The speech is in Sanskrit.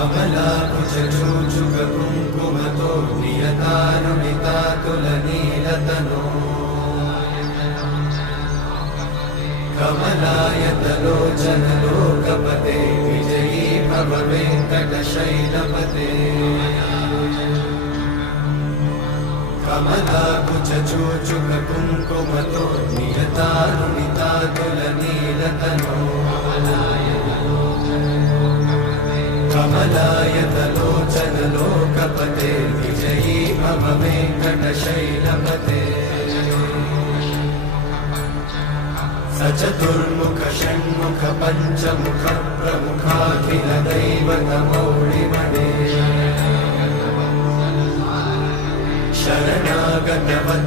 कमला कुचुजुगपुङ्कुमतो नियतानुमितातुलनीलतलो कमलाय तलोचन विजये भवेदशैलपते लोकपते स चतुर्मुख षण्मुख पञ्चमुख प्रमुखाखिल दैवतमौळिमणे शरणागतवत्सल